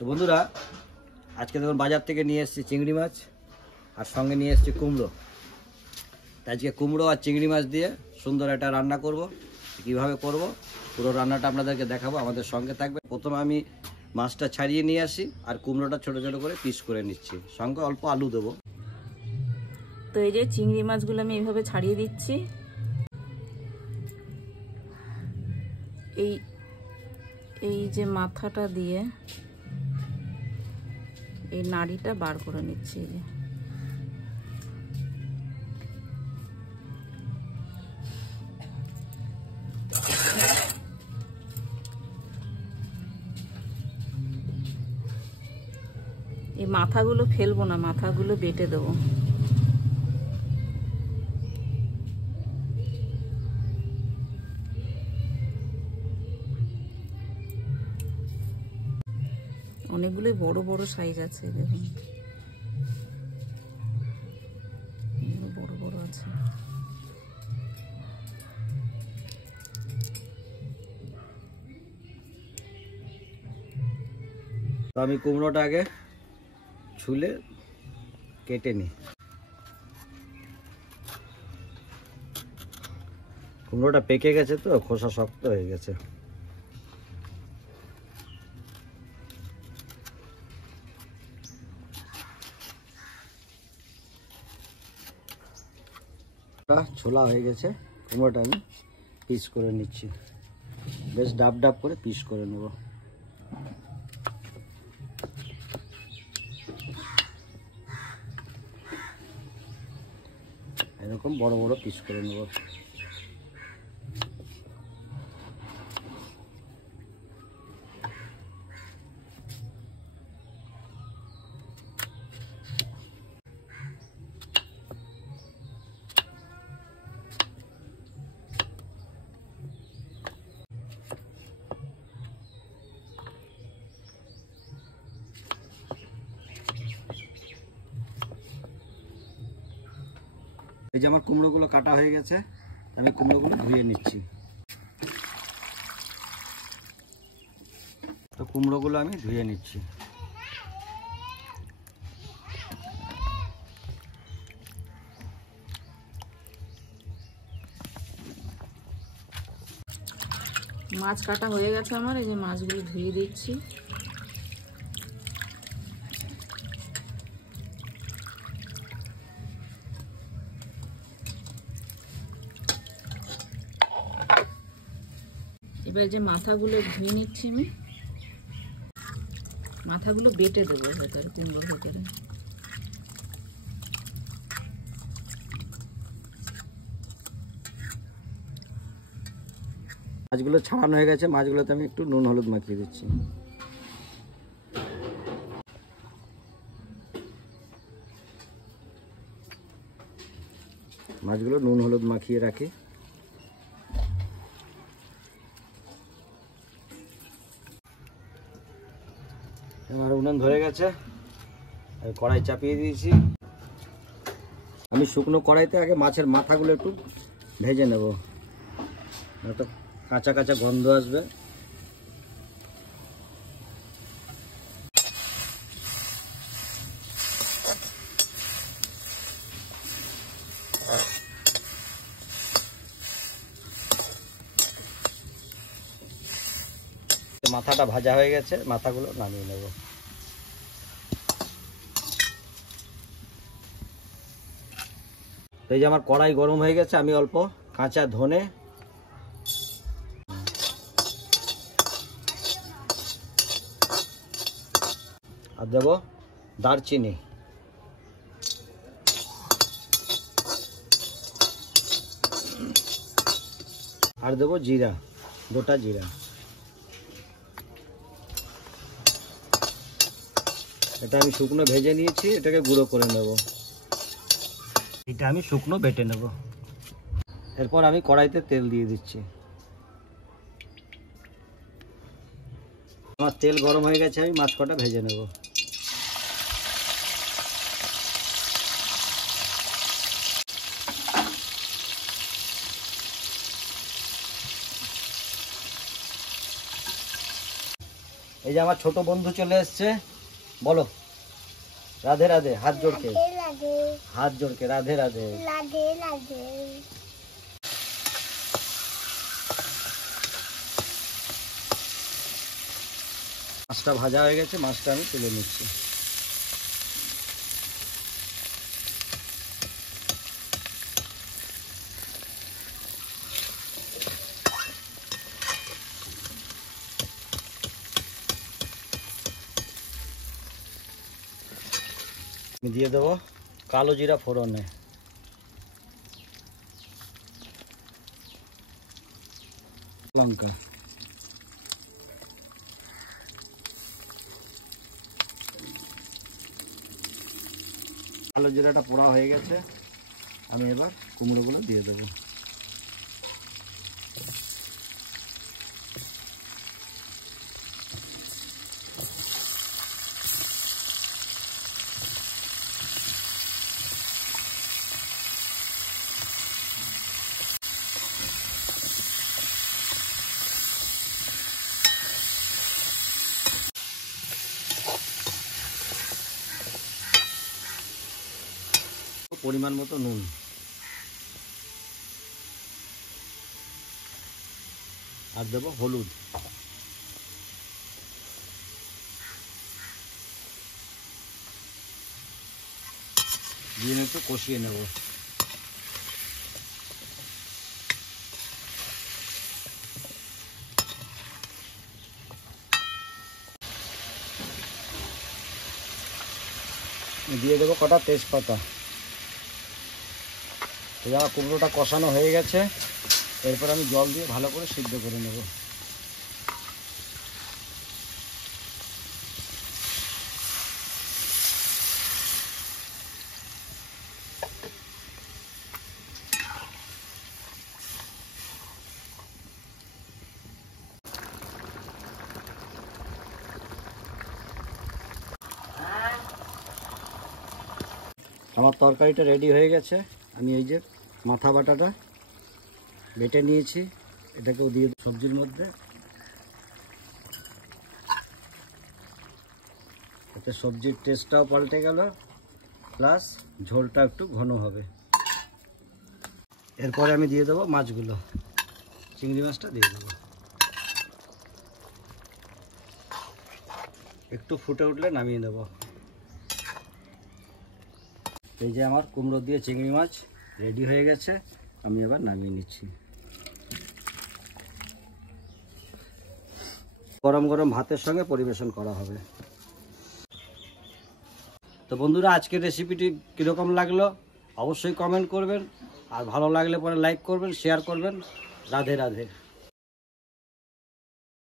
তো বন্ধুরা, আজকে দেখুন বাজার থেকে নিয়ে এসেছি চিংড়ি মাছ আর সঙ্গে নিয়ে এসেছি কুমড়ো। আজকে কুমড়ো আর চিংড়ি মাছ দিয়ে সুন্দর একটা রান্না করব। কিভাবে করব পুরো রান্নাটা আপনাদেরকে দেখাবো, আমাদের সঙ্গে থাকবে। প্রথমে আমি মাছটা ছাড়িয়ে নিয়ে আসি আর কুমড়োটা ছোট ছোট করে পিস করে নিচ্ছি, সঙ্গে অল্প আলু দেবো। তো এই যে চিংড়ি মাছগুলো আমি এইভাবে ছাড়িয়ে দিচ্ছি। এই যে মাথাটা দিয়ে এই নাড়িটা বার করে নিচ্ছি। এই মাথাগুলো ফেলবো না, মাথাগুলো বেটে দেবো। অনেকগুলো বড় বড় সাইজ আছে, দেখুন বড় বড় আছে। তো আমি কুমড়োটা আগে ছুলে কেটে নিই। কুমড়োটা পেকে গেছে, তো খোসা শক্ত হয়ে গেছে। ছোলা হয়ে গেছে, কুমড়োটা আমি পিস করে নিচ্ছি। বেশ ডাব ডাব করে পিস করে নেব। এরকম বড় বড় পিস করে নেব। এই যে আমার কুমড়োগুলো কাটা হয়ে গেছে, আমি কুমড়োগুলো ধুয়ে নিচ্ছি। তো কুমড়োগুলো আমি ধুয়ে নিচ্ছি। মাছ কাটা হয়ে গেছে আমার, এই যে মাছগুলো ধুয়ে দিচ্ছি। এবার যে মাথাগুলো ধুয়ে নিচ্ছি আমি, মাথাগুলো বেটে দেবো ভেতরে, কুমড়োর ভেতরে। মাছগুলো ছাড়ানো হয়ে গেছে, মাছগুলোতে আমি একটু নুন হলুদ মাখিয়ে দিচ্ছি। মাছগুলো নুন হলুদ মাখিয়ে রাখি। আমার উনুন ধরে গেছে, কড়াই চাপিয়ে দিয়েছি। আমি শুকনো কড়াইতে আগে মাছের মাথাগুলো একটু ভেজে নেব, নয়তো কাঁচা কাঁচা গন্ধ আসবে। মাথাটা ভাজা হয়ে গেছে, মাথাগুলো নামিয়ে নেব। এই যে আমার কড়াই গরম হয়ে গেছে, আমি অল্প কাঁচা ধনে আর দেব দারচিনি, আর দেব জিরা, গোটা জিরা। এটা আমি শুকনো ভেজে নিয়েছি, এটাকে গুঁড়ো করে নেব। এটা আমি শুকনো বেটে নেব। এরপর আমি কড়াইতে তেল দিয়ে দিচ্ছি। আমার তেল গরম হয়ে গেছে, আমি মাছ কটা ভেজে নেব। এই যে আমার ছোট বন্ধু চলে এসছে, বলো রাধে রাধে, হাত জোড়কে, হাত জোড়কে রাধে রাধে। মাছটা ভাজা হয়ে গেছে, মাছটা আমি তুলে নিচ্ছি। দিয়ে দেবো কালো জিরা ফোড়নে, লঙ্কা, কালো জিরাটা পোড়া হয়ে গেছে, আমি এবার কুমড়োগুলো দিয়ে দেবো। পরিমাণ মতো নুন, আর দেবো হলুদ, দিয়ে একটু কষিয়ে নেব। দিয়ে দেবো কটা তেজপাতা। আমার কুমড়োটা কষানো হয়ে গেছে, এরপর আমি জল দিয়ে ভালো করে সিদ্ধ করে নেব। আমার তরকারিটা রেডি হয়ে গেছে। আমি এই যে মাথা বাটাটা বেটে নিয়েছি, এটাকেও দিয়ে সবজির মধ্যে, এতে সবজির টেস্টটাও পাল্টে গেল, প্লাস ঝোলটা একটু ঘন হবে। এরপরে আমি দিয়ে দেবো মাছগুলো, চিংড়ি মাছটা দিয়ে দেবো। একটু ফুটে উঠলে নামিয়ে দেবো। এই যে আমার কুমড়ো দিয়ে চিংড়ি মাছ রেডি হয়ে গেছে, আমি এবার নামিয়ে নিচ্ছি। গরম গরম ভাতের সঙ্গে পরিবেশন করা হবে। তো বন্ধুরা, আজকের রেসিপিটি কীরকম লাগলো অবশ্যই কমেন্ট করবেন, আর ভালো লাগলে পরে লাইক করবেন, শেয়ার করবেন। রাধে রাধে।